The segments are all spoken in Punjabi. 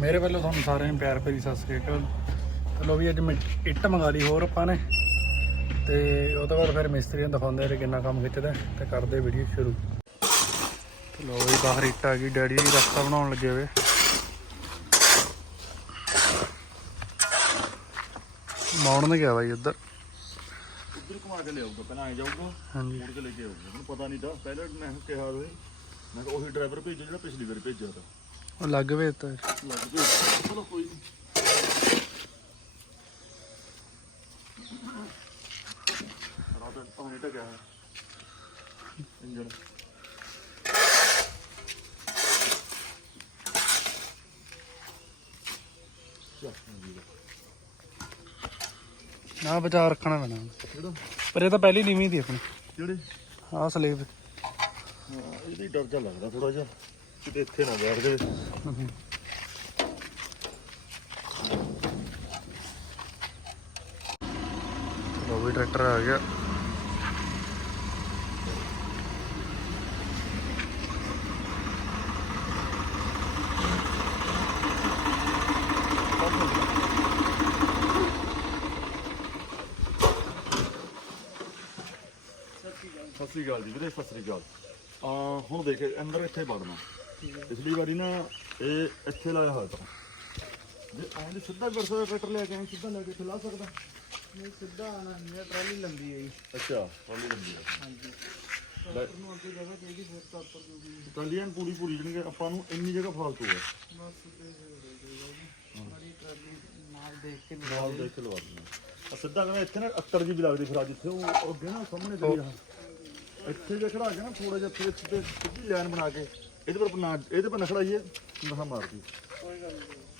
ਮੇਰੇ ਵੱਲੋਂ ਤੁਹਾਨੂੰ ਸਾਰਿਆਂ ਨੂੰ ਪਿਆਰ ਭਰੀ ਸਤਿ ਸ੍ਰੀ ਅਕਾਲ। ਚਲੋ ਵੀ ਅੱਜ ਮੈਂ ਇੱਟ ਮੰਗਾ ਲਈ ਹੋਰ ਆਪਾਂ ਨੇ। ਤੇ ਉਹ ਤੋਂ ਬਾਅਦ ਫਿਰ ਮਿਸਤਰੀ ਨੂੰ ਦਿਖਾਉਂਦੇ ਆ ਕਿੰਨਾ ਕੰਮ ਖਿੱਚਦਾ ਤੇ ਕਰਦੇ ਵੀਡੀਓ ਸ਼ੁਰੂ। ਚਲੋ ਵੀ ਬਾਹਰ ਇੱਟ ਆ ਗਈ ਡੈਡੀ ਜੀ ਰਸਤਾ ਬਣਾਉਣ ਲੱਗੇ ਹੋਏ। ਮੌਣ ਨੇ ਗਿਆ ਬਾਈ ਉੱਧਰ। ਉਧਰ ਘੁਮਾ ਕੇ ਲਿਆਊਗਾ ਪਹਿਲਾਂ ਆਏ ਜਾਊਗਾ ਹਾਂਜੀ। ਮੁੜ ਕੇ ਲੈ ਕੇ ਆਊਗਾ। ਮੈਨੂੰ ਪਤਾ ਨਹੀਂ ਤਾਂ ਪਹਿਲਾਂ ਮੈਂ ਕਿਹਾ ਹੋਵੇ ਮੈਂ ਕਿਹਾ ਉਹੀ ਡਰਾਈਵਰ ਭੇਜੋ ਜਿਹੜਾ ਪਿਛਲੀ ਵਾਰ ਭੇਜਿਆ ਤਾਂ। ਉਹ ਲੱਗ ਵੇ ਤਾਂ। ਲੱਗ ਗਿਆ ਚਲੋ ਕੋਈ ਨਹੀਂ ਰਾਤ ਨੂੰ ਪਾਣੀ ਟਕਿਆ ਹੈ ਇੰਜਣ ਚੱਲ ਜੀ ਨਾ ਬਚਾ ਰੱਖਣਾ ਪੈਣਾ। ਕਿਹੜਾ ਪਰ ਇਹ ਤਾਂ ਪਹਿਲੀ ਨੀਵੀਂ ਦੀ ਆਪਣੀ। ਜਿਹੜੇ ਆਹ ਸਲੇਬ ਇਹਦੀ ਡਰ ਜਾ ਲੱਗਦਾ ਥੋੜਾ ਜਿਹਾ। ਕਿਤੇ ਇੱਥੇ ਨਾ ਬੈਠ ਜਾਵੇ ਲੋ ਵੀ ਟਰੈਕਟਰ ਆ ਗਿਆ। ਸਤਿ ਸ੍ਰੀ ਅਕਾਲ ਜੀ ਵੀਰੇ, ਸਤਿ ਸ੍ਰੀ ਅਕਾਲ। ਆ ਹੁਣ ਦੇਖ, ਅੰਦਰ ਇੱਥੇ ਵੜਨਾ। ਪਿਛਲੀ ਵਾਰੀ ਨਾ ਇਹ ਇੱਥੇ ਲਾਇਆ ਹੋਇਆ ਤਾਂ। ਜੇ ਐਂ ਦੀ ਸਿੱਧਾ ਕਰ ਸਕਦਾ ਟਰੈਕਟਰ ਲੈ ਕੇ ਐਂ ਸਿੱਧਾ ਲੈ ਕੇ ਇੱਥੇ ਲਾ ਸਕਦਾ? ਨਹੀਂ ਸਿੱਧਾ ਆਣਾ ਨਹੀਂ ਟਰਾਲੀ ਲੰਬੀ ਹੈ ਜੀ। ਅੱਛਾ ਟਰਾਲੀ ਲੰਬੀ ਆ ਹਾਂਜੀ। ਲੈ, ਨੂੰ ਅੱਗੇ ਜਗ੍ਹਾ ਚਾਹੀਦੀ ਫਿਰ ਤਾਂ ਉੱਪਰ ਜੂਗੀ ਟਰਾਲੀਆਂ ਨੂੰ ਪੂਰੀ ਪੂਰੀ ਜਣਗੇ ਆਪਾਂ ਨੂੰ ਇੰਨੀ ਜਗ੍ਹਾ ਫਾਲਤੂ ਹੈ। ਬਸ ਤੇ ਸਾਰੀ ਟਰਾਲੀ ਨਾਲ ਦੇਖ ਕੇ ਨਾਲ ਦੇਖ ਕੇ ਲਵਾ ਦਿੰਦੇ ਆ ਸਿੱਧਾ ਕਹਿੰਦਾ ਇੱਥੇ ਨਾ 70 ਜੀ ਵੀ ਲੱਗਦੀ ਫਿਰ ਅੱਜ ਇੱਥੇ ਉਹ ਅੱਗੇ ਨਾ ਸਾਹਮਣੇ ਤੇ ਆ ਇੱਥੇ ਜੇ ਖੜਾ ਕੇ ਨਾ ਥੋੜਾ ਜਿਹਾ ਫਿਰ ਇੱਥੇ ਸਿੱਧੀ ਲਾਈਨ ਬਣਾ ਕੇ ਇਹਦੇ ਪਰ ਨਾ ਇਹਦੇ ਪਰ ਨਾ ਖੜਾਈਏ ਮਹਾ ਮਾਰਦੀ। ਕੋਈ ਗੱਲ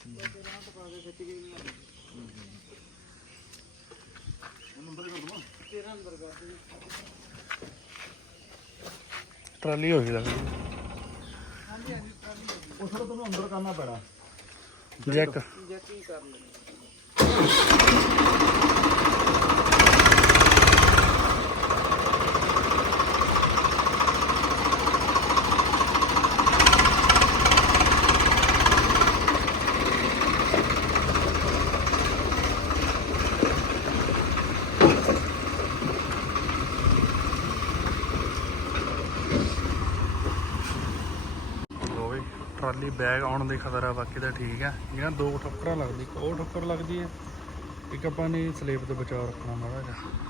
ਨਹੀਂ ਰਾਤ ਪਾ ਕੇ ਖਿੱਚ ਕੇ ਇਹਨੂੰ ਅੰਦਰ ਹੀ ਕਰ ਦਵਾਂ। ਤੇਰਾ ਅੰਦਰ ਕਰ ਦੇ ਟਰਾਲੀ ਹੋ ਗਈ ਲੱਗਦੀ। ਹਾਂਜੀ ਹਾਂਜੀ ਟਰਾਲੀ ਉਹ ਸਾਰਾ ਤੁਹਾਨੂੰ ਅੰਦਰ ਕਰਨਾ ਪੈਣਾ। ਜੈਕ। ਜੱਕੀ ਕਰ ਲੈਣੀ ਹੋਵੇ ਟਰਾਲੀ ਬੈਗ ਆਉਣ ਦੀ ਦੇ ਆ, ਬਾਕੀ ਤਾਂ ਠੀਕ ਹੈ ਜਿਹੜਾ ਦੋ ਠੱਕਰਾਂ ਲੱਗਦੀ, ਇੱਕ ਉਹ ਠੱਕਰ ਲੱਗਦੀ ਹੈ ਇੱਕ ਆਪਾਂ ਨੇ ਸਲੇਬ ਤੋਂ ਬਚਾਅ ਰੱਖਣਾ ਮਾੜਾ ਜਿਹਾ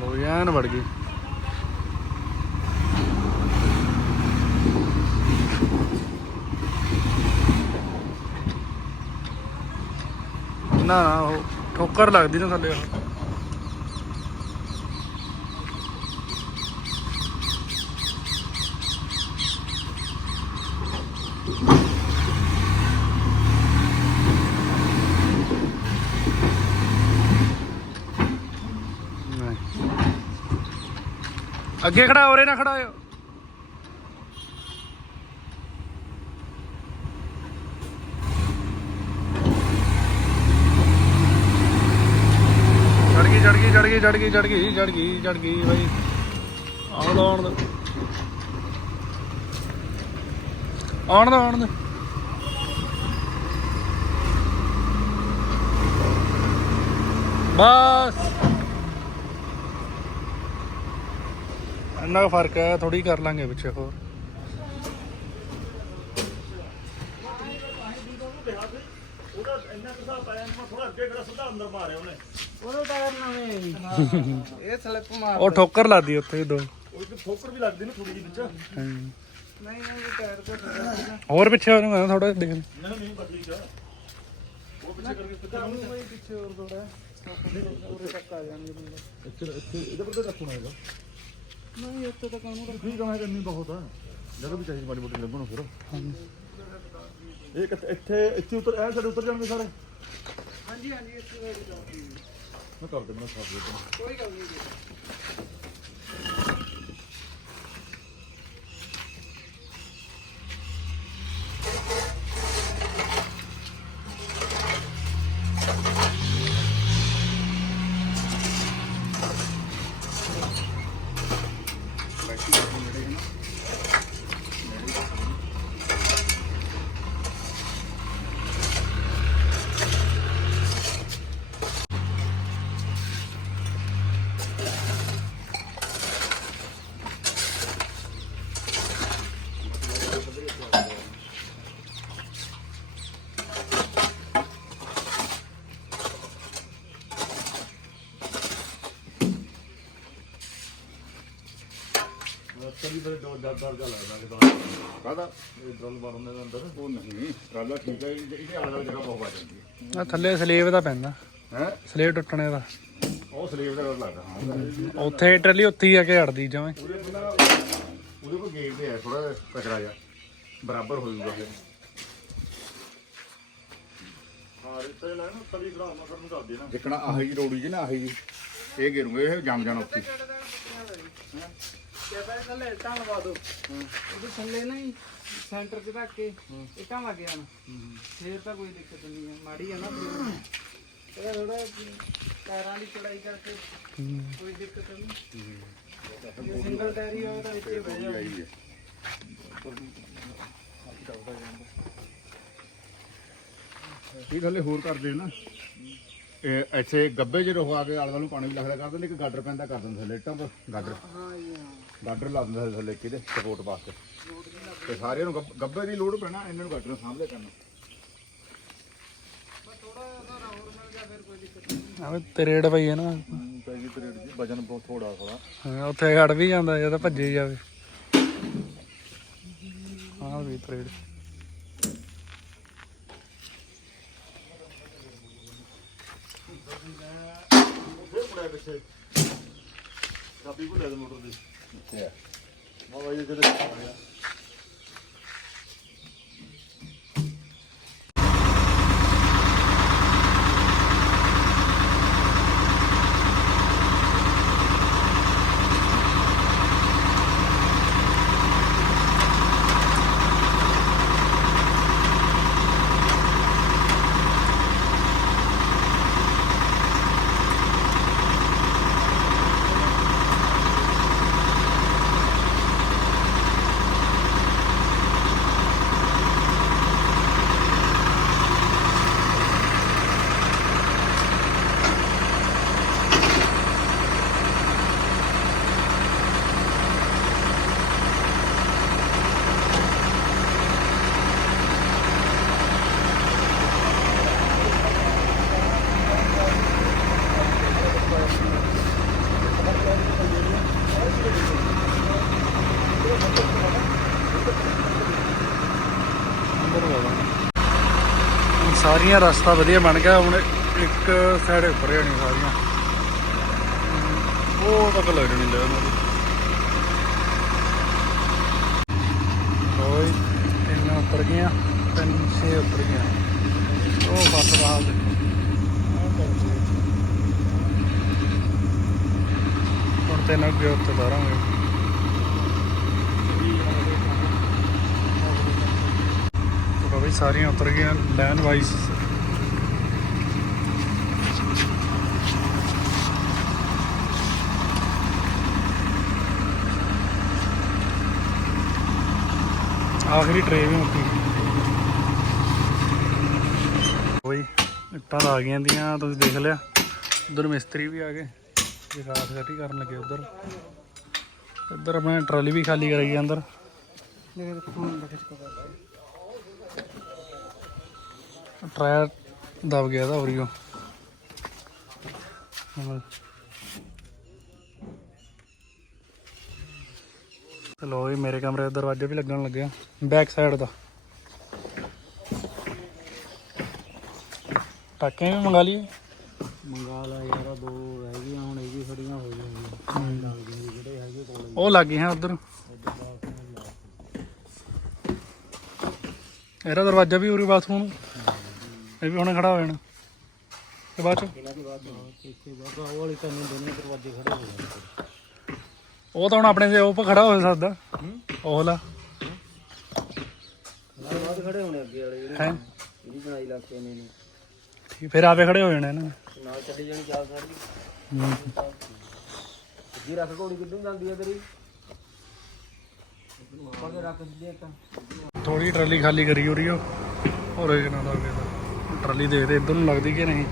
ਲੋ ਐਨ ਵੜ ਗਈ। ਨਾ ਨਾ ਉਹ ਠੋਕਰ ਲੱਗਦੀ ਨਾ ਥੱਲੇ। ਉਹ ਨਹੀਂ ਅੱਗੇ ਖੜਾ, ਹੋਰੇ ਨਾ ਖੜਾ ਹੋ ਚੜ ਗਈ ਚੜ ਗਈ ਚੜ ਗਈ ਚੜ ਗਈ ਚੜ ਗਈ ਚੜ ਗਈ ਚੜ ਗਈ ਬਾਈ। ਆਉਣ ਦੋ ਆਉਣ ਦੋ। ਆਉਣ ਦੋ ਆਉਣ ਦੋ। ਬਸ। ਇੰਨਾ ਕੁ ਫ਼ਰਕ ਹੈ ਥੋੜੀ ਕਰ ਲਾਂਗੇ ਪਿੱਛੇ ਹੋਰ। ਉਹਦਾ ਇੰਨਾ ਕੁ ਹਿਸਾਬ ਪਾਇਆ ਮੈਂ ਥੋੜਾ ਅੱਗੇ ਕਰਾ ਸਿੱਧਾ ਅੰਦਰ ਮਾਰਿਆ ਉਹਨੇ ਉਹਦਾ ਟਾਇਰ ਨਵੇਂ ਇਹ ਸਲਿੱਪ ਮਾਰ ਉਹ ਠੋਕਰ ਲਾਦੀ ਉੱਥੇ ਦੋ। ਉਹ ਇੱਕ ਠੋਕਰ ਵੀ ਲੱਗਦੀ ਨਾ ਥੋੜੀ ਜਿਹੀ ਵਿੱਚ। ਹਮ। ਨਹੀਂ ਨਹੀਂ ਇਹ ਟਾਇਰ ਤੇ ਥੋੜਾ ਜਿਹਾ ਹੋਰ ਪਿੱਛੇ ਉਹਨੂੰ ਕਹਿੰਦਾ ਥੋੜਾ ਦੇਖ। ਨਹੀਂ ਉਹ ਪਿੱਛੇ ਕਰਕੇ ਸਿੱਧਾ ਪਿੱਛੇ ਹੋਰ ਥੋੜਾ ਇੱਥੇ ਇੱਥੇ ਇਹਦੇ ਪਰ ਤਾਂ ਰੱਖਣਾ ਹੈਗਾ। ਨਹੀਂ ਇੱਥੇ ਤਾਂ ਕਾਹਨੂੰ ਰੱਖ ਠੀਕ ਆ ਇੰਨੀ ਬਹੁਤ ਆ। ਜਦੋਂ ਵੀ ਚਾਹੀਦੀ ਮਾੜੀ ਮੋਟੀ ਲੱਗਣ ਫਿਰ ਇਹ ਕਿੱਥੇ- ਇੱਥੇ ਇੱਥੇ ਉੱਤਰ ਐ ਸਾਡੇ ਉੱਤਰ ਜਾਣਗੇ ਸਾਰੇ? ਹਾਂਜੀ ਹਾਂਜੀ ਇੱਥੇ ਵਾਲੀ ਜਾਓ। ਮੈਂ ਕਰ ਦੇ ਮੈਂ ਸਾਫ਼ ਦੇ ਕੋਈ ਗੱਲ ਨਹੀਂ ਜੀ ਕਦੀ ਬੜੇ ਦੋ ਡਰ ਡਰ ਜਾ ਲੱਗਦਾ ਕਿ ਕਾਹਦਾ? ਇਹ ਡਰਲ ਮਾਰਨ ਦੇ ਅੰਦਰ। ਉਹ ਨਹੀਂ ਗੱਲ ਠੀਕ ਹੈ ਇਹਦੇ ਇਹਦੇ ਆਲੇ ਦੁਆਲੇ ਜਗ੍ਹਾ ਬਹੁਤ ਵੱਜ ਜਾਂਦੀ ਆ ਥੱਲੇ ਸਲੇਬ ਦਾ ਪੈਂਦਾ। ਹੈ? ਸਲੇਬ ਟੁੱਟਣੇ ਦਾ। ਉਹ ਸਲੀਵ ਦਾ ਲੱਗਦਾ ਹਾਂ। ਉੱਥੇ ਟਰਲੀ ਉੱਥੇ ਹੀ ਆ ਕੇ ਅੜਦੀ ਜਵੇਂ ਉਹਦੇ ਕੋਲ ਨਾ ਉਹਦੇ ਕੋਲ ਗੇਟ ਤੇ ਹੈ ਥੋੜਾ ਕਚਰਾ ਜਾ ਬਰਾਬਰ ਹੋ ਜਾਊਗਾ ਫਿਰ। ਹਾਂ ਰਿੱਤੇ ਲੈ ਨਾ ਤਲੀ ਖੜਾ ਮੈਂ ਕਰਨ ਕਰ ਦੇਣਾ ਜਿੱਕਣਾ ਆਹੀ ਰੋੜੀ ਜੀ ਨਾ ਆਹੀ। ਜੀ ਇਹ ਗਿਰੂਗੇ ਇਹ ਜੰਮ ਜਾਣਾ ਉੱਥੇ। ਕਹਿੰਦਾ ਥੱਲੇ ਇੱਟਾਂ ਲਵਾ ਦੋ। ਉਹਦੇ ਥੱਲੇ ਨਾ ਹੀ ਸੈਂਟਰ 'ਚ ਰੱਖ ਕੇ ਇੱਟਾਂ ਲੱਗ ਜਾਣ। ਫੇਰ ਤਾਂ ਕੋਈ ਦਿੱਕਤ ਨਹੀਂ ਹੈ ਮਾੜੀ ਹੈ ਨਾ ਫਿਰ। ਇਹਦਾ ਥੋੜਾ ਟਾਇਰਾਂ ਦੀ ਚੜਾਈ ਕਰਕੇ ਕੋਈ ਦਿੱਕਤ ਨਹੀਂ। ਜੇ ਸਿੰਗਲ ਟਾਇਰ ਹੀ ਹੋਵੇ ਤਾਂ ਇੱਥੇ ਬਹਿ ਜਾਓ। ਆਈ ਹੈ ਇਹ ਥੱਲੇ ਹੋਰ ਕਰਦੇ ਨਾ। ਇਹ ਇੱਥੇ ਗੱਬੇ ਜੇ ਰੋ ਆ ਕੇ ਆਲੇ ਨੂੰ ਪਾਣੀ ਵੀ ਲੱਗਦਾ ਕਰ ਦਿੰਦੇ ਇੱਕ ਗਾਡਰ ਪੈਂਦਾ ਕਰ ਦਿੰਦੇ ਥੱਲੇ ਇੱਟਾਂ ਪਰ ਗਾਡਰ। ਹਾਂ ਹਾਂ ਗਾਡਰ ਲਾ ਦਿੰਦੇ ਸੀ ਥੱਲੇ ਕਿਹਦੇ ਸਪੋਰਟ ਵਾਸਤੇ। ਤੇ ਸਾਰਿਆਂ ਨੂੰ ਗੱਬ- ਗੱਬੇ ਦੀ ਲੋੜ ਪੈਣਾ ਇਹਨਾਂ ਨੂੰ ਗਾਡਰ ਨੂੰ ਸਾਂਭਲੇ ਕਰਨਾ। ਥੋੜਾ ਜਿਹਾ ਤਾਂ ਹੋਰ ਮਿਲ ਗਿਆ ਫਿਰ ਕੋਈ ਦਿੱਕਤ ਨਹੀਂ ਆਵੇ ਤਰੇੜ ਪਈ ਹੈ ਨਾ। ਪੈਗੀ ਤੇਰੇ ਦੀ ਵਜਨ ਬਹੁਤ ਥੋੜਾ ਥੋੜਾ ਹਾਂ, ਉੱਥੇ ਅੜ ਵੀ ਜਾਂਦਾ ਜਾਂ ਤਾਂ ਭੱਜੇ ਹੀ ਜਾਵੇ। ਹਾਂ ਵੀ ਤਰੇੜ। ਫੇਰ ਮੁੜਿਆ ਪਿੱਛੇ। ਚਾਬੀ ਭੁੱਲਿਆ ਤੇ ਮੋਟਰ ਦੀ ਅੱਛਾ ਮੈਂ ਬਾਈ ਜਿਹੜੇ ਆ ਗਿਆ ਹੁਣ ਸਾਰੀਆਂ ਰਸਤਾ ਵਧੀਆ ਬਣ ਗਿਆ, ਹੁਣ ਇੱਕ ਸਾਈਡ ਉੱਪਰ ਜਾਣੀ ਸਾਰੀਆਂ। ਉਹ ਤੱਕ ਲੱਗ ਨਹੀਂ ਲਿਆ ਉਹਨਾਂ ਦੀ। ਹੋਈ ਤਿੰਨ ਉੱਪਰ ਗਈਆਂ, ਤਿੰਨ ਛੇ ਉੱਪਰ ਗਈਆਂ। ਉਹ ਬਸ ਰਾਲ ਦੇ ਹੁਣ ਤਿੰਨ ਅੱਗੇ ਉੱਤੇ ਤਾਰਾਂਗੇ ਉਹ ਸਾਰੀਆਂ ਉਤਰ ਗਈਆਂ ਲਾਈਨ ਵਾਈਜ਼। ਆਖਰੀ ਟਰੇ ਵੀ ਮੁੱਕੀ ਹੋਈ ਇੱਟਾਂ ਤਾਂ ਆ ਗਈਆਂ ਦੀਆਂ, ਤੁਸੀਂ ਦੇਖ ਲਿਆ। ਉਧਰ ਮਿਸਤਰੀ ਵੀ ਆ ਗਏ। ਜੇ ਰਾਤ ਗੱਟੀ ਕਰਨ ਲੱਗੇ ਉਧਰ। ਇੱਧਰ ਆਪਣੇ ਟਰਾਲੀ ਵੀ ਖਾਲੀ ਕਰਾਈ ਅੰਦਰ। ਦੇਖ ਫੋਨ ਦਾ ਖਿੱਚ ਕੇ ਟਾਇਰ ਦਬ ਗਿਆ ਦਾ ਉਰੀਓ ਚਲੋ ਇਹ ਮੇਰੇ ਕਮਰੇ ਦਾ ਦਰਵਾਜ਼ਾ ਵੀ ਲੱਗਣ ਲੱਗਿਆ ਬੈਕ ਸਾਈਡ ਦਾ ਟਾਕੇ ਵੀ ਮੰਗਾ ਲਈਏ ਮੰਗਾ ਲਾ ਯਾਰ ਦੋ ਰਹਿ ਗਈਆਂ ਹੁਣ ਇਹ ਵੀ ਫੜੀਆਂ ਹੋ ਜਾਣਗੀਆਂ ਜਿਹੜੇ ਹੈਗੇ ਕੋਲ ਉਹ ਲੱਗ ਗਏ ਹੈ ਉਧਰ ਇਹਦਾ ਦਰਵਾਜ਼ਾ ਵੀ ਉਰੀ ਬਾਥਰੂਮ ਨੂੰ ਇਹ ਵੀ ਹੁਣੇ ਖੜਾ ਹੋ ਜਾਣਾ। ਤੇ ਬਾਅਦ ਚ? ਇਹਨਾਂ ਦੀ ਬਾਤ ਇੱਥੇ ਬਾਬਾ ਉਹ ਵਾਲੀ ਤੁਹਾਨੂੰ ਦੋਨੇ ਦਰਵਾਜ਼ੇ ਖੜੇ ਹੋ ਜਾਣਗੇ ਉਹ ਤਾਂ ਹੁਣ ਆਪਣੇ ਦੇ ਉਹ ਖੜਾ ਹੋ ਸਕਦਾ। ਉਹ ਲਾ। ਬਾਅਦ ਖੜੇ ਹੋਣੇ ਅੱਗੇ ਵਾਲੇ ਜਿਹੜੇ ਹੈ? ਇਹਦੀ ਬਣਾਈ ਲੱਗ ਪਏ ਨੇ ਠੀਕ, ਫਿਰ ਆਪੇ ਖੜੇ ਹੋ ਜਾਣੇ ਇਹਨਾਂ ਨੇ। ਨਾਲ ਚੱਲੀ ਜਾਣੀ ਚਾਲ ਸਾਡੀ ਜੀ ਰੱਖ ਘੋੜੀ ਕਿੱਦੋਂ ਜਾਂਦੀ ਹੈ। ਤੇਰੀ ਥੋੜੀ ਟਰਾਲੀ ਖਾਲੀ ਕਰੀ ਹੋ ਰਹੀ ਹੋ ਹੋਰ ਇਹ ਨਾ ਟਰਾਲੀ ਦੇਖਦੇ ਇੱਧਰ ਨੂੰ ਲੱਗਦੀ ਕਿ ਨਹੀਂ?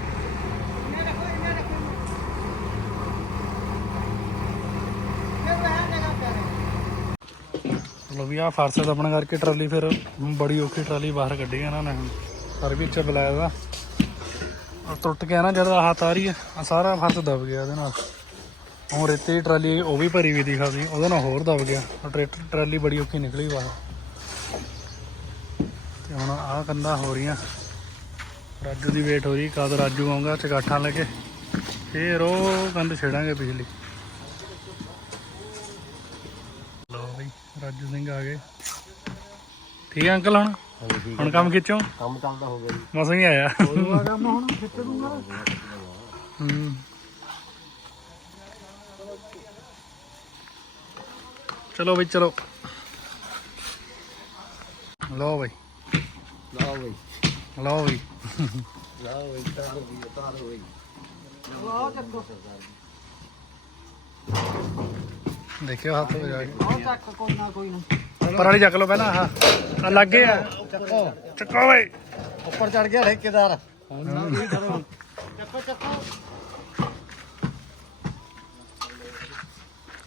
ਚਲੋ ਵੀ ਆ ਫਰਸ਼ ਦਾ ਕਰਕੇ ਟਰਾਲੀ ਫਿਰ ਬੜੀ ਔਖੀ ਟਰਾਲੀ ਬਾਹਰ ਕੱਢੀ ਇਹਨਾਂ ਨੇ ਹੁਣ। ਵੀ ਚ ਬੁਲਾਇਆ ਦਾ ਟੁੱਟ ਗਿਆ ਨਾ ਜਦ ਆਹ ਤਾਰੀ ਆ ਆਹ ਸਾਰਾ ਫਰਸ਼ ਦਬ ਗਿਆ ਇਹਦੇ ਨਾਲ। ਹੁਣ ਰੇਤੇ ਦੀ ਟਰਾਲੀ ਉਹ ਵੀ ਭਰੀ ਵੀ ਦਿਖਾਦੀ ਉਹਦੇ ਨਾਲ ਹੋਰ ਦਬ ਗਿਆ। ਟਰੈਕਟਰ ਟਰਾਲੀ ਬੜੀ ਔਖੀ ਨਿਕਲੀ ਬਾਹਰ। ਤੇ ਹੁਣ ਆਹ ਕੰਦਾ ਹੋ ਰਹੀਆਂ। ਰਾਜੂ ਦੀ ਵੇਟ ਹੋ ਰਹੀ ਕਦ ਰਾਜੂ ਆਉਂਗਾ ਚਗਾਠਾਂ ਲੈ ਕੇ। ਫੇਰ ਉਹ ਕੰਧ ਛੇੜਾਂਗੇ ਪਿਛਲੀ। ਲੋ ਬਈ ਰਾਜੂ ਸਿੰਘ ਆ ਗਏ। ਠੀਕ ਹੈ ਅੰਕਲ ਹੁਣ? ਹੁਣ ਕੰਮ ਖਿੱਚੋ? ਕੰਮ ਚੱਲਦਾ ਹੋ ਗਿਆ ਜੀ। ਮਸਾਂ ਹੀ ਆਇਆ। ਉਹ ਕੰਮ ਹੁਣ ਖਿੱਚ ਦੂੰਗਾ। ਹੂੰ। ਚਲੋ ਬਈ ਚਲੋ। ਲਓ ਬਈ। ਲਾਓ ਬਈ। ਲਓ ਵੀ। ਲਾਓ ਬਈ ਤਾਰ ਹੋ ਗਈ ਤਾਰ ਹੋ ਚੱਕੋ ਦੇਖਿਓ ਹੱਥ ਵਜਾ ਕੇ। ਆਹ ਚੱਕ ਕੋਈ ਨਾ ਕੋਈ ਨਾ ਉੱਪਰ ਵਾਲੀ ਚੱਕ ਲਓ ਪਹਿਲਾਂ, ਆਹ। ਆਹ ਲੱਗੇ ਆ। ਚੱਕੋ। ਚੱਕੋ ਬਈ। ਉੱਪਰ ਚੜ ਗਿਆ ਠੇਕੇਦਾਰ। ਚੱਕੋ ਚੱਕੋ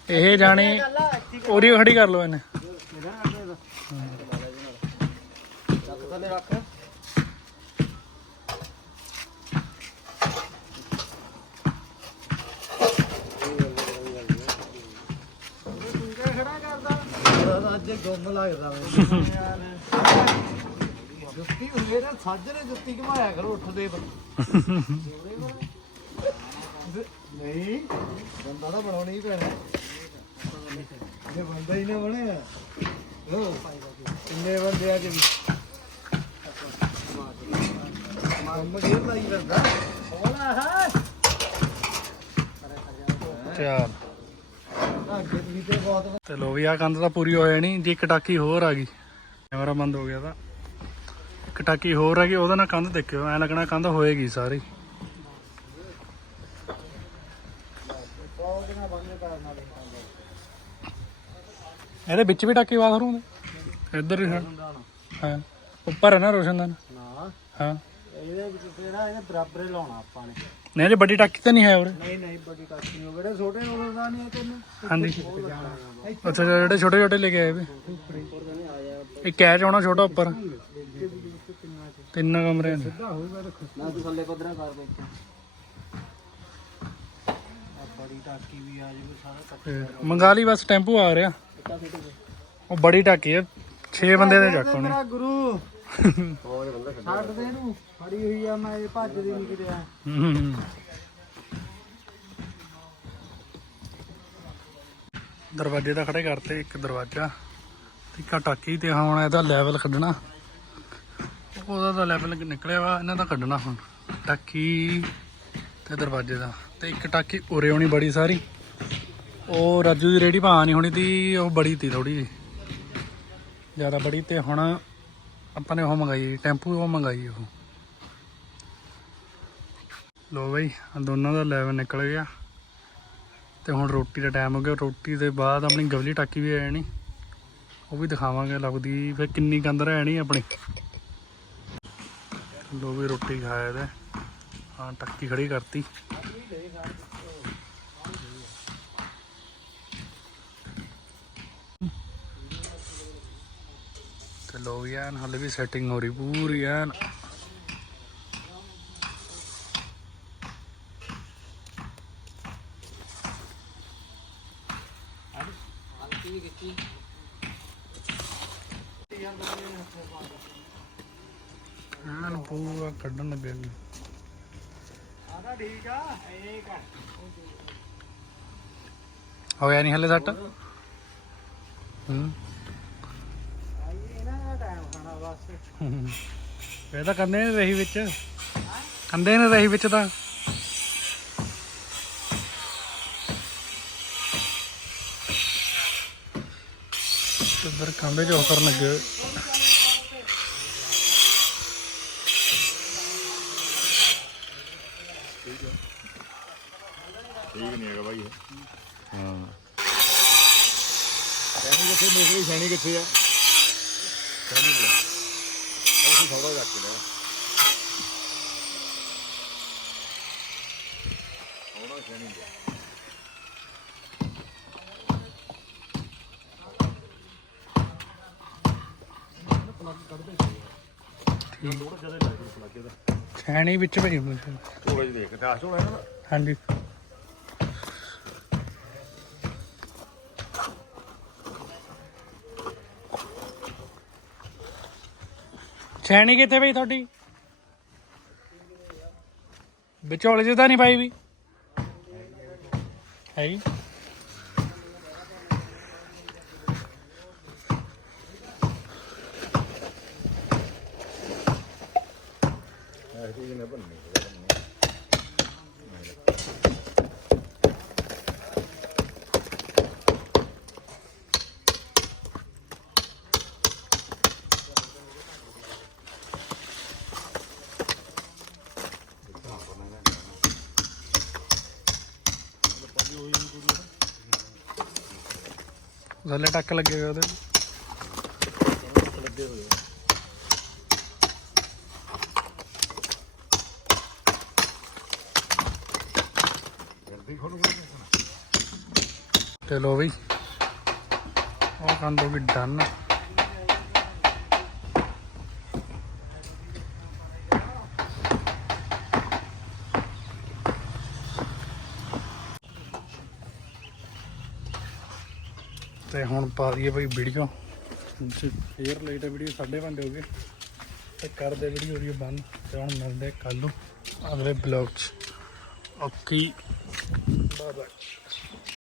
ਇਹ ਜਾਣੀ ਉਰੀ ਖੜੀ ਕਰ ਲਓ ਇਹਨੇ। ਅੱਜ ਗੁੰਮ ਲੱਗਦਾ ਮੈਨੂੰ ਜੁੱਤੀ ਮੇਰੇ ਸਾਜਰੇ ਜੁੱਤੀ ਘਮਾਇਆ ਕਰੋ, ਉੱਠਦੇ ਨਹੀਂ, ਬੰਦਾ ਤਾਂ ਬਣਾਉਣਾ ਹੀ ਪੈਣਾ। ਜੇ ਬੰਦਾ ਹੀ ਨਾ ਬਣਿਆ ਲੋ ਕਿੰਨੇ ਬੰਦੇ ਅੱਜ ਵੀ। ਕੰਮ ਗੇਰ ਲਾਈ ਫਿਰਦਾ? ਹੋਲਾ ਹੈ ਚਾਰ ਅੱਗੇ ਤੁਸੀਂ ਤੇ ਲੋ ਵੀ ਆ ਕੰਧ ਤਾਂ ਪੂਰੀ ਹੋ ਜਾਣੀ ਜੇ ਇੱਕ ਟਾਕੀ ਹੋਰ ਆ ਗਈ। ਕੈਮਰਾ ਬੰਦ ਹੋ ਗਿਆ ਤਾਂ। ਇੱਕ ਟਾਕੀ ਹੋਰ ਆ ਗਈ ਉਹਦਾ ਨਾਲ ਕੰਧ ਦੇਖਿਓ ਐ ਲੱਗਣਾ ਕੰਧ ਹੋਏਗੀ ਸਾਰੀ। ਇਹਦੇ ਵਿੱਚ ਵੀ ਟਾਕੀ ਬਾਥਰੂਮ ਦੇ? ਇੱਧਰ ਹੀ ਹੈ। ਹਾਂ। ਉੱਪਰ ਹੈ ਨਾ ਰੋਸ਼ਨਦਾਨ? ਨਾ। ਹਾਂ। ਇਹਦੇ ਵਿੱਚ ਕਿਹੜਾ ਇਹਦੇ ਬਰਾਬਰ ਹੀ ਲਾਉਣਾ ਆਪਾਂ ਨੇ। ਨਹੀਂ ਜੇ ਵੱਡੀ ਟਾਕੀ ਤਾਂ ਨਹੀਂ ਹੈ ਉਰੇ ਨਹੀਂ ਨਹੀਂ ਬੜੀ ਕਾਸੀ ਨਹੀਂ ਬੜੇ ਛੋਟੇ ਨੂੰ ਦਾ ਨਹੀਂ ਤੈਨੂੰ ਹਾਂਜੀ ਅੱਛਾ ਜਿਹੜੇ ਛੋਟੇ ਛੋਟੇ ਲੈ ਕੇ ਆਏ ਵੀ ਇੱਕ ਕੈਚ ਹੋਣਾ ਛੋਟਾ ਉੱਪਰ ਤਿੰਨ ਕਮਰੇ ਨੇ ਹੋਊਗਾ ਤਾਂ ਨਾ ਤੂੰ ਥੱਲੇ ਪੱਧਰਾ ਕਰ ਦੇ ਆ ਬੜੀ ਟਾਕੀ ਵੀ ਆ ਜਾਵੇ ਸਾਰਾ ਤੇ ਮੰਗਾ ਲਈ ਬਸ ਟੈਂਪੂ ਆ ਰਿਹਾ ਉਹ ਬੜੀ ਟਾਕੀ ਹੈ 6 ਬੰਦੇ ਦੇ ਚੱਕ ਹੋਣੇ ਮੇਰਾ ਗੁਰੂ ਹੋਰ ਬੰਦਾ ਛੱਡ ਦੇ ਇਹਨੂੰ ਫੜੀ ਹੋਈ ਆ ਮੈਂ ਇਹ ਭੱਜਦੀ ਨਹੀਂ ਕਿਤੇ ਆ ਦਰਵਾਜ਼ੇ ਦਾ ਖੜੇ ਕਰਤੇ, ਇੱਕ ਦਰਵਾਜ਼ਾ ਤੇ ਇੱਕ ਟਾਕੀ ਤੇ ਹੁਣ ਇਹਦਾ ਲੈਵਲ ਕੱਢਣਾ। ਉਹਦਾ ਤਾਂ ਲੈਵਲ ਨਿਕਲਿਆ ਵਾ, ਇਹਨਾਂ ਦਾ ਕੱਢਣਾ ਹੁਣ। ਟਾਕੀ ਤੇ ਦਰਵਾਜ਼ੇ ਦਾ। ਤੇ ਇੱਕ ਟਾਕੀ ਉਰੇ ਹੋਣੀ ਬੜੀ ਸਾਰੀ। ਉਹ ਰਾਜੂ ਦੀ ਰੇੜੀ ਪਾ ਨਹੀਂ ਹੋਣੀ ਤੀ, ਉਹ ਬੜੀ ਤੀ ਥੋੜੀ ਜੀ ਜ਼ਿਆਦਾ ਬੜੀ ਤੇ ਹੁਣ ਆਪਾਂ ਨੇ ਉਹ ਮੰਗਾਈ, ਟੈਂਪੂ ਉਹ ਮੰਗਾਈ ਉਹ। ਲੋ ਬਈ ਦੋਨਾਂ ਦਾ ਲੈਵਲ ਨਿਕਲ ਗਿਆ। ਤੇ ਹੁਣ ਰੋਟੀ ਦਾ ਟਾਈਮ ਹੋ ਗਿਆ। ਰੋਟੀ ਦੇ ਬਾਅਦ ਆਪਣੀ ਗਵਲੀ ਟਾਕੀ ਵੀ ਆ ਜਾਣੀ ਉਹ ਵੀ ਦਿਖਾਵਾਂਗੇ, ਲੱਗਦੀ ਫਿਰ ਕਿੰਨੀ ਗੰਦ ਰਹਿਣੀ ਆਪਣੀ। ਲੋ ਵੀ ਰੋਟੀ ਖਾਇਆ ਤੇ ਹਾਂ ਟੱਕੀ ਖੜੀ ਕਰਤੀ। ਲੋ ਵੀ ਐਨ, ਹਲੇ ਵੀ ਸੈਟਿੰਗ ਹੋ ਰਹੀ, ਪੂਰੀ ਐਨ। ਐਨ ਪੂਰਾ ਕੱਢਣ ਲੱਗੇ ਆਦਾ ਠੀਕ ਆ ਇਹ ਕਰ ਹੋਇਆ ਨਹੀਂ ਹਲੇ ਸੱਟ? ਹੂੰ ਆਈ ਇਹਨਾਂ ਦਾ ਟਾਈਮ ਖਾਣਾ ਬਸ ਇਹ ਤਾਂ ਕੰਦੇ ਨਹੀਂ ਰਹੀ ਵਿੱਚ। ਕੰਦੇ ਨਹੀਂ ਰਹੀ ਵਿੱਚ ਤਾਂ। ਇੱਧਰ ਕੰਦੇ ਜੋ ਕਰਨ ਲੱਗੇ। ਠੀਕ ਨਹੀਂ ਹੈਗਾ ਬਾਈ ਇਹ। ਹਾਂ। ਸੈਣੀ ਕਿੱਥੇ ਮੇਖਲੀ ਸੈਣੀ ਕਿੱਥੇ ਆ? ਸੈਣੀ ਕੋਲ ਉਹ ਥੋੜਾ ਰੱਖ ਕੇ ਲੈ ਉਹਨਾਂ ਸੈਣੀ ਕੋਲ ਥੋੜਾ ਜ਼ਿਆਦਾ ਲੱਗ ਰਿਹਾ ਲੱਗੇ ਦਾ ਛੈਣੀ ਵਿੱਚ ਭਈ ਹੋਈ ਸੀ। ਝੋਲੇ 'ਚ ਦੇਖ ਦਾਸ ਝੋਲਾ ਇਹਨਾਂ ਦਾ ਹਾਂਜੀ ਛੈਣੀ ਕਿੱਥੇ ਬਈ ਤੁਹਾਡੀ? ਵਿਚੋਲੇ ਚ ਤਾਂ ਨਹੀਂ ਪਾਈ ਵੀ। ਹੈ ਜੀ। ਇਹ ਚੀਜ਼ ਨੇ ਬੰਨੀ ਥੱਲੇ ਟੱਕ ਲੱਗੇ ਹੋਏ ਉਹਦੇ। ਲੱਗੇ ਹੋਏ ਜਲਦੀ ਖੋਲੋ ਤੇ ਲੋ ਬਈ ਉਹ ਕੰਦੋ ਵੀ ਡਨ ਤੇ ਹੁਣ ਪਾ ਦਈਏ ਬਈ ਵੀਡੀਓ ਫੇਰ ਲੇਟ ਵੀਡੀਓ 5:30 ਹੋ ਗਏ। ਤੇ ਕਰਦੇ ਵੀਡੀਓ ਦੀ ਬੰਦ, ਤੇ ਹੁਣ ਮਿਲਦੇ ਕੱਲ ਨੂੰ ਅਗਲੇ ਬਲੌਗ 'ਚ। Okay bye bye